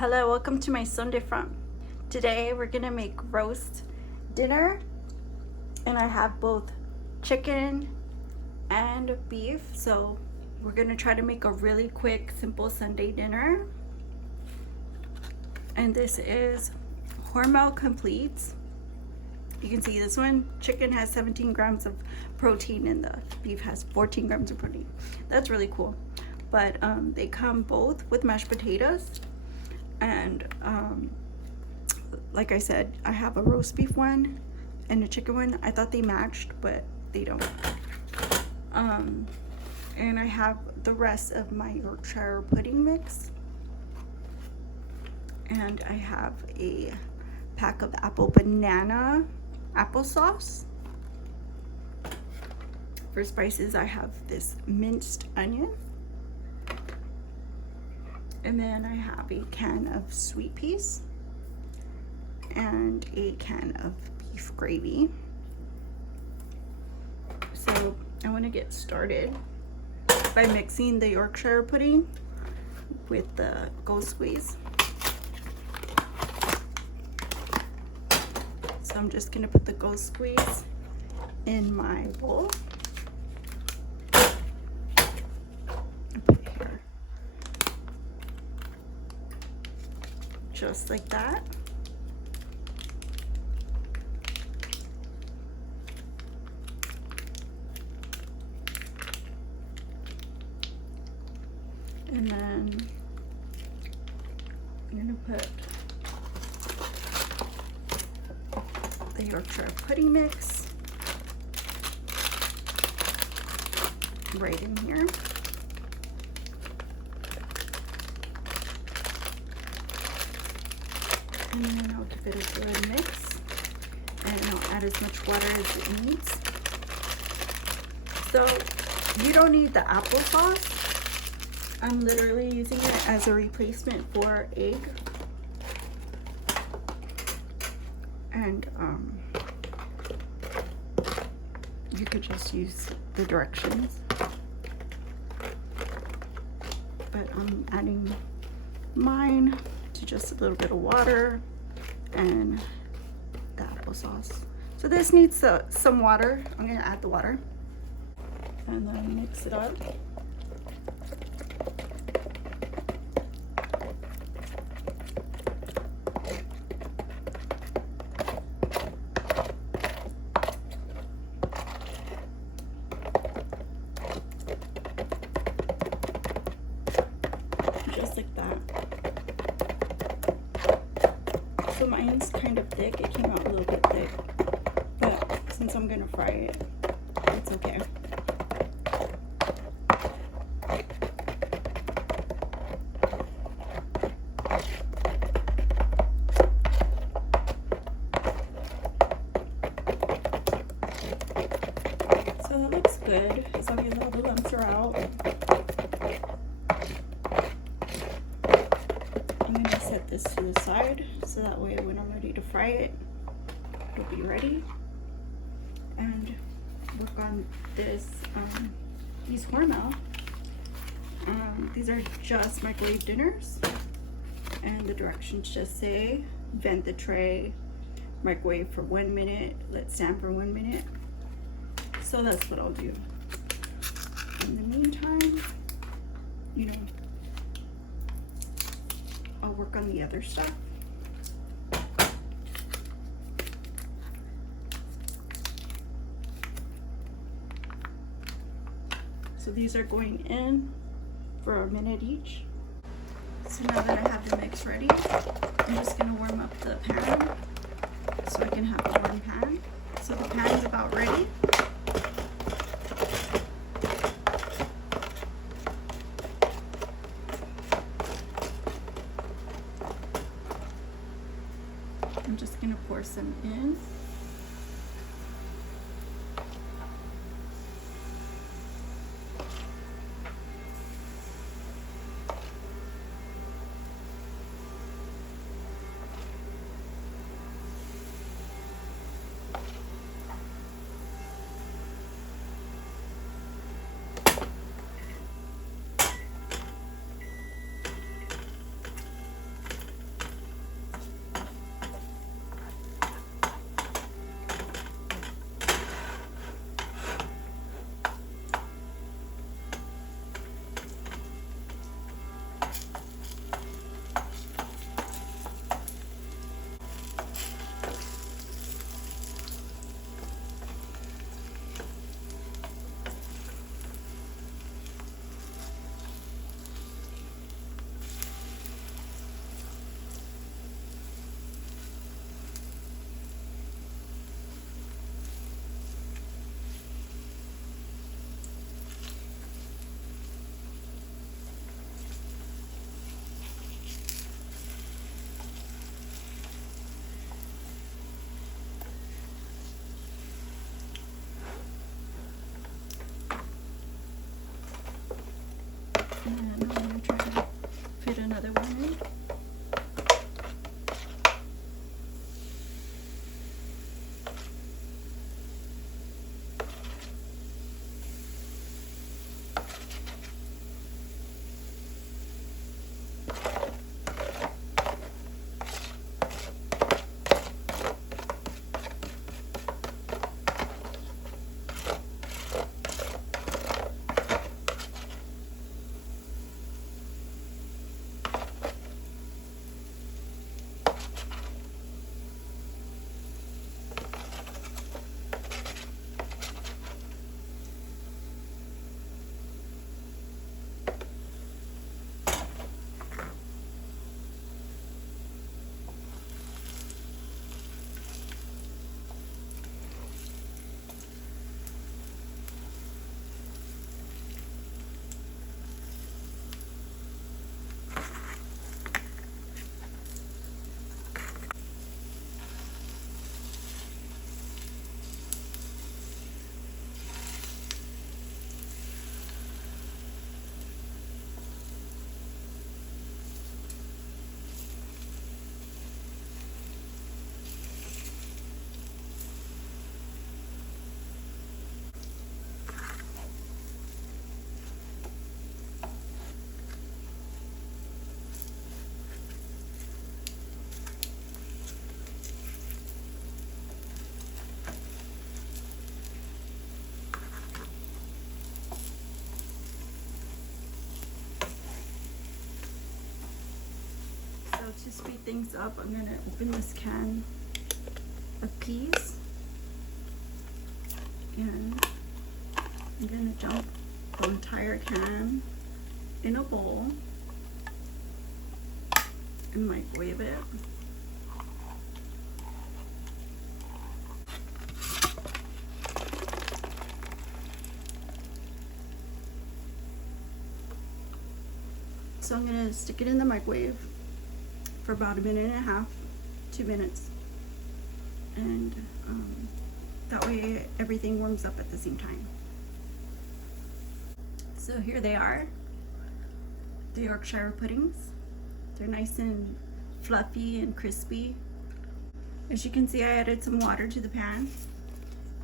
Hello, welcome to my Sunday fun. Today we're gonna make roast dinner, and I have both chicken and beef. So we're gonna try to make a really quick, simple Sunday dinner. And this is Hormel Completes. You can see this one, chicken has 17 grams of protein and the beef has 14 grams of protein. That's really cool. But they come both with mashed potatoes. And like I said, I have a roast beef one and a chicken one. I thought they matched, but they don't. And I have the rest of my Yorkshire pudding mix. And I have a pack of banana applesauce. For spices, I have this minced onion. And then I have a can of sweet peas and a can of beef gravy. So I want to get started by mixing the Yorkshire pudding with the Go Squeeze. So I'm just going to put the Go Squeeze in my bowl. Just like that. And then I'm gonna put the Yorkshire pudding mix right in here. And then I'll give it a good mix, and I'll add as much water as it needs. So you don't need the applesauce. I'm literally using it as a replacement for egg. And you could just use the directions. But I'm adding mine to just a little bit of water and the applesauce. So this needs some water. I'm gonna add the water and then mix it up. Just like that. So mine's kind of thick. It came out a little bit thick, but since I'm gonna fry it, it's okay. So that looks good as long as all the lumps are out. I'm gonna set this to the side so that way when I'm ready to fry it, it'll be ready. And work on this, these Hormel. These are just microwave dinners, and the directions just say vent the tray, microwave for 1 minute, let stand for 1 minute. So that's what I'll do. In the meantime, you know, I'll work on the other stuff. So these are going in for 1 minute each. So now that I have the mix ready, I'm just gonna warm up the pan so I can have a warm pan. So the pan's about ready. I'm just gonna pour some in. another one in. To speed things up, I'm going to open this can of peas, and I'm going to dump the entire can in a bowl and microwave it. So I'm going to stick it in the microwave for about 1.5 minutes, 2 minutes, and that way everything warms up at the same time. So here they are, the Yorkshire puddings. They're nice and fluffy and crispy. As you can see, I added some water to the pan,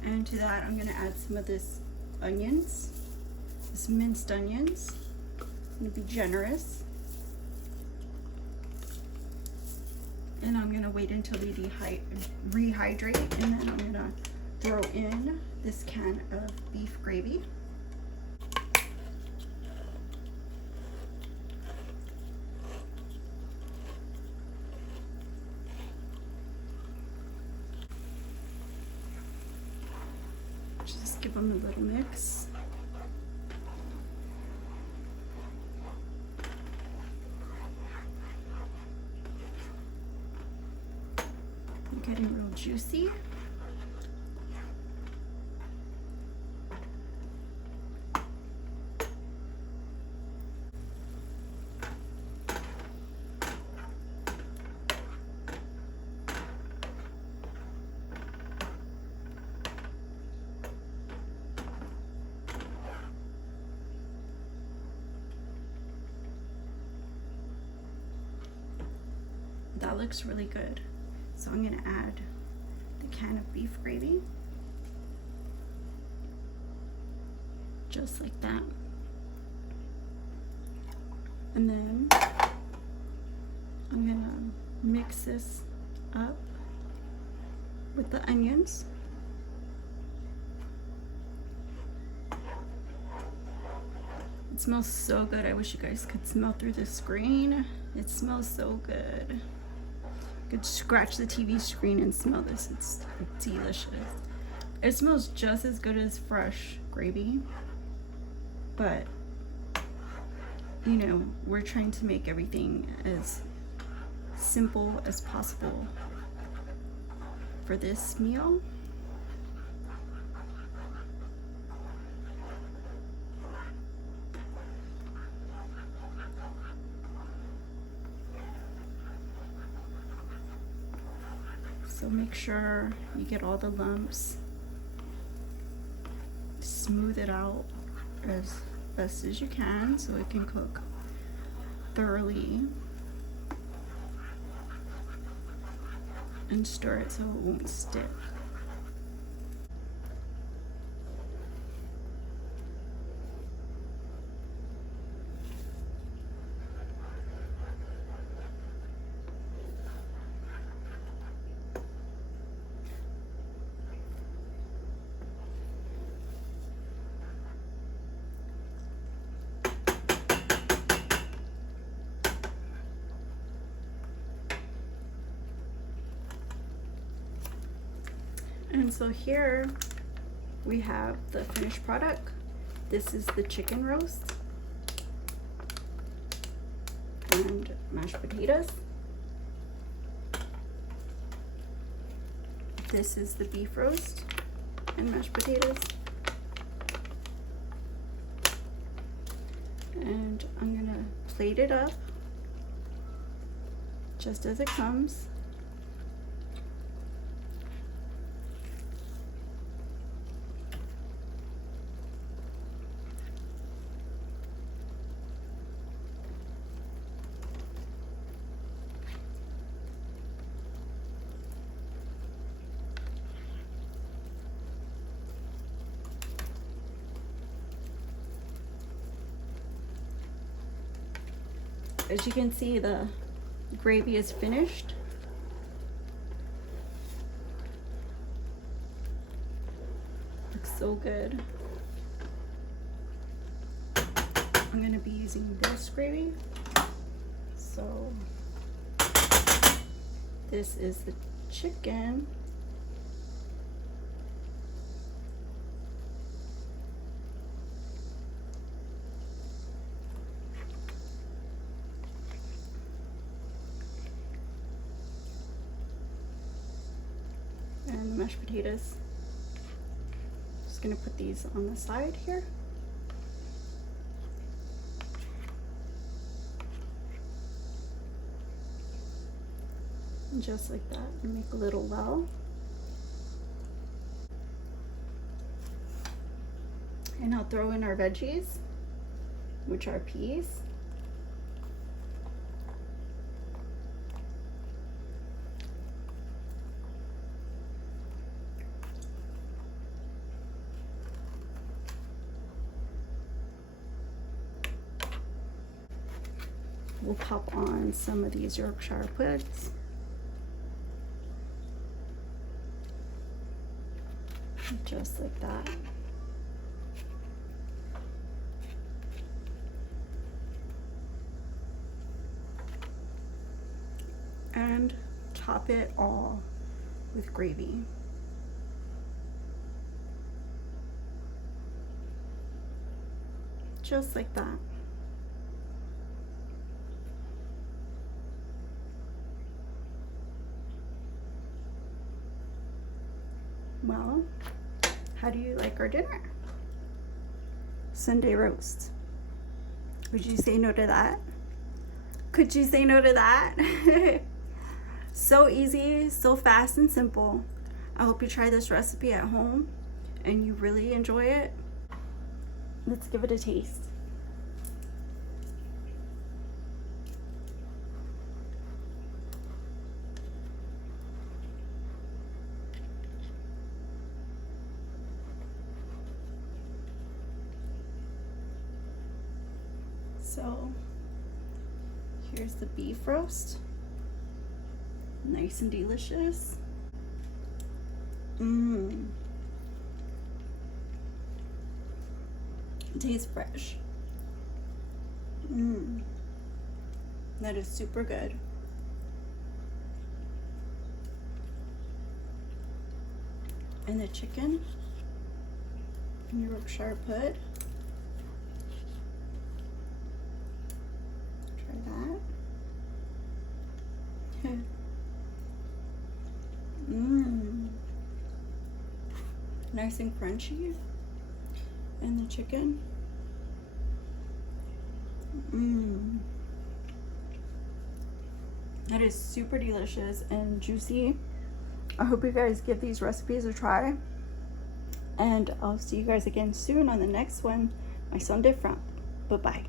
and to that I'm going to add some of this onions, this minced onions. I'm going to be generous. And I'm gonna wait until they rehydrate, and then I'm gonna throw in this can of beef gravy. Just give them a little mix. Getting real juicy. That looks really good. So I'm going to add the can of beef gravy, just like that. And then I'm going to mix this up with the onions. It smells so good. I wish you guys could smell through the screen. It smells so good. Could scratch the TV screen and smell this. It's delicious. It smells just as good as fresh gravy, but you know, we're trying to make everything as simple as possible for this meal. So make sure you get all the lumps. Smooth it out as best as you can so it can cook thoroughly and stir it so it won't stick. And so here we have the finished product. This is the chicken roast and mashed potatoes. This is the beef roast and mashed potatoes. And I'm gonna plate it up just as it comes. As you can see, the gravy is finished. Looks so good. I'm gonna be using this gravy. So this is the chicken. And the mashed potatoes. Just gonna put these on the side here. And just like that, and make a little well. And I'll throw in our veggies, which are peas. We'll pop on some of these Yorkshire puddings. Just like that. And top it all with gravy. Just like that. Well, how do you like our dinner? Sunday roast. Would you say no to that? Could you say no to that? So easy, so fast and simple. I hope you try this recipe at home and you really enjoy it. Let's give it a taste. So here's the beef roast, nice and delicious. It tastes fresh. That is super good. And the chicken and your Yorkshire pudding. That. Nice and crunchy. And the chicken. That is super delicious and juicy. I hope you guys give these recipes a try. And I'll see you guys again soon on the next one, my Sunday front. Bye-bye.